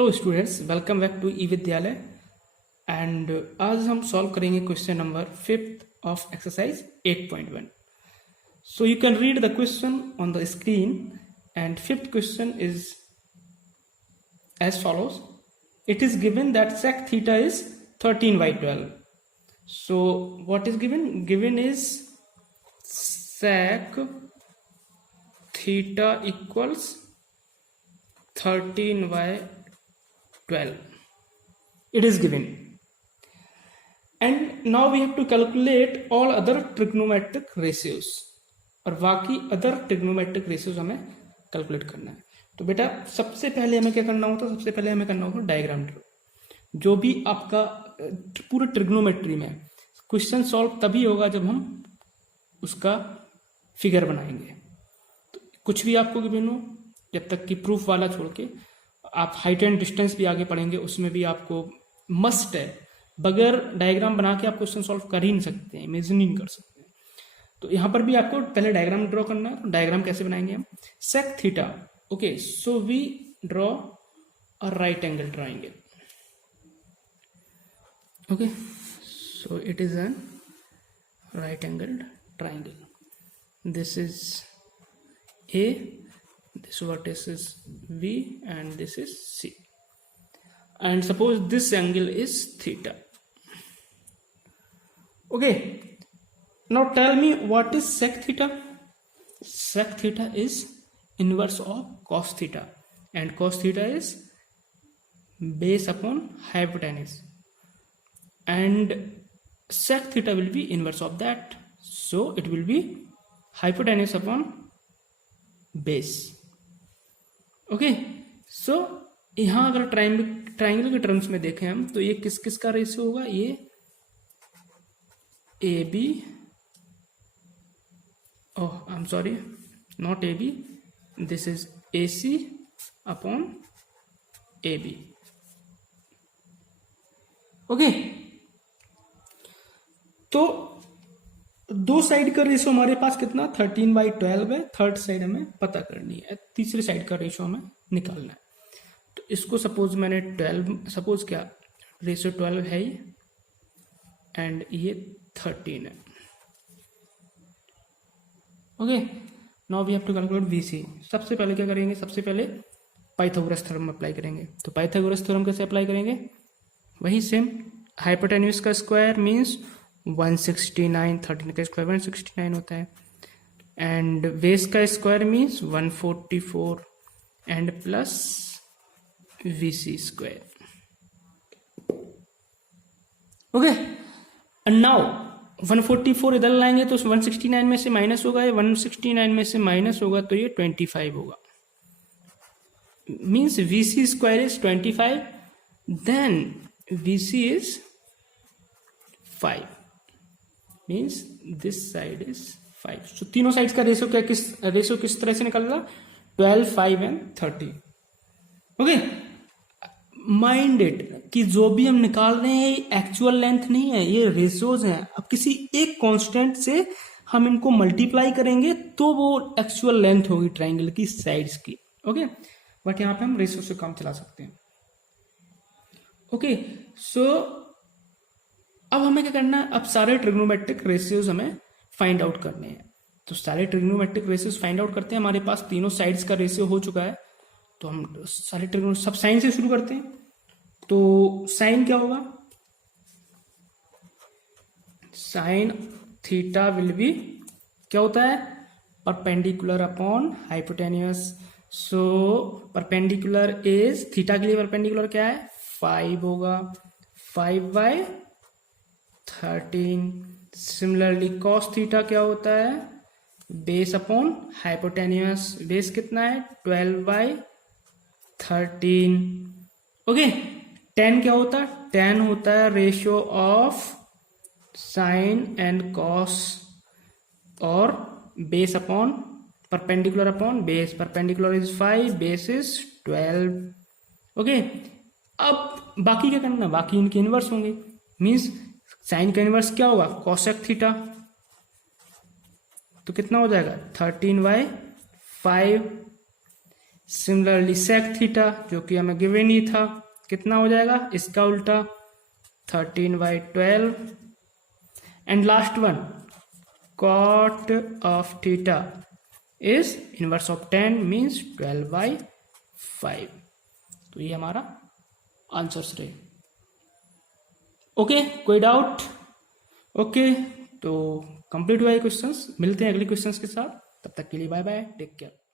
Hello students, welcome back to e Vidyalaya. And आज हम solve करेंगे question number 5th of exercise 8.1। So you can read the question on the screen and fifth question is as follows. It is given that sec theta is 13/12. So what is given? Given is sec theta equals 13/12. It is given, and now we have to calculate all other trigonometric ratios. और बाकी other trigonometric ratios हमें calculate करना है। तो बेटा सबसे पहले हमें क्या करना होता है? सबसे पहले हमें करना होगा डायग्राम ड्रॉ। जो भी आपका पूरे ट्रिग्नोमेट्री में क्वेश्चन सॉल्व तभी होगा जब हम उसका फिगर बनाएंगे। तो कुछ भी आपको गिवन हो, जब तक कि प्रूफ वाला छोड़ के आप हाइट एंड डिस्टेंस भी आगे पढ़ेंगे, उसमें भी आपको मस्ट है, बगैर डायग्राम बना के आप क्वेश्चन सॉल्व कर ही नहीं सकते हैं, इमेजिन नहीं कर सकते। तो यहाँ पर भी आपको पहले डायग्राम ड्रॉ करना है। तो डायग्राम कैसे बनाएंगे हम? Sec theta. Okay, so we draw a right angle triangle. Okay, so it is an right angle triangle. This is a, this vertex is V and this is C, and suppose this angle is theta. Okay, now tell me what is sec theta? Sec theta is inverse of cos theta, and cos theta is base upon hypotenuse, and sec theta will be inverse of that, so it will be hypotenuse upon base. Okay, so यहां अगर triangle के terms में देखें हम, तो ये किस किस का रेशियो होगा? ये A B, oh I am sorry, not A B, this is A C upon A B. Okay, तो दो साइड का रेशियो हमारे पास कितना? 13/12 है। थर्ड साइड हमें पता करनी है, तीसरी साइड का रेशियो हमें निकालना है। तो इसको सपोज मैंने 12, सपोज क्या रेशियो 12 है ही, एंड ये 13 है। Okay, now we have to calculate VC। सबसे पहले क्या करेंगे? सबसे पहले पाइथागोरस थ्योरम अप्लाई करेंगे। तो पाइथागोरस थ्योरम कैसे अप्लाई करेंगे? वही सेम, हाइपोटेन्यूज का स्क्वायर मीन्स 169, 13 का स्क्वायर 169 होता है, एंड बेस का square means 144 and plus VC square. Okay, now 144 इधर लाएंगे तो 169 में से माइनस होगा, 169 में से माइनस होगा तो ये 25 होगा। Means VC square is 25, then VC is 5, means this side is 5। So तीनों साइड्स का रेशियो क्या, किस तरह से निकल रहा? 12, 5 एंड 30। ओके, माइंड इट कि जो भी हम निकाल रहे हैं ये एक्चुअल लेंथ नहीं है, ये रेशियोज हैं। अब किसी एक कांस्टेंट से हम इनको मल्टीप्लाई करेंगे तो वो एक्चुअल लेंथ होगी ट्राइंगल की साइड्स की। ओके, बट यहां पे हम रेशियो से काम चला सकते हैं। ओके, सो अब हमें क्या करना है? अब सारे ट्रिग्नोमेट्रिक रेशियोज हमें फाइंड आउट करने हैं। तो सारे ट्रिग्नोमेट्रिक रेशियोज फाइंड आउट करते हैं। हमारे पास तीनों साइड्स का रेशियो हो चुका है, तो हम सारे ट्रिग्नो सब साइन से शुरू करते हैं। तो साइन क्या होगा? साइन थीटा विल बी, क्या होता है? Perpendicular upon hypotenuse. So perpendicular is, theta के लिए परपेंडिकुलर क्या है? 5 होगा, 5/13। सिमिलरली कॉस थीटा क्या होता है? Base upon hypotenuse. बेस कितना है? 12/13। ओके, tan क्या होता है? tan होता है ratio of sine and cos, और base upon perpendicular upon base. Perpendicular is 5, base is 12। Okay, अब बाकी क्या करना? बाकी इनके इनवर्स होंगे। मीन्स साइन का इनवर्स क्या होगा? Cosec theta. तो कितना हो जाएगा? 13/5। सिमिलरली सेक थीटा जो कि हमें गिवन ही था, कितना हो जाएगा इसका उल्टा 13/12। And last one cot of theta is inverse of 10 means 12/5। तो ये हमारा आंसर्स रहे। ओके, कोई डाउट? ओके, तो कंप्लीट हुआ ये क्वेश्चंस। मिलते हैं अगले क्वेश्चंस के साथ, तब तक के लिए बाय बाय, टेक केयर।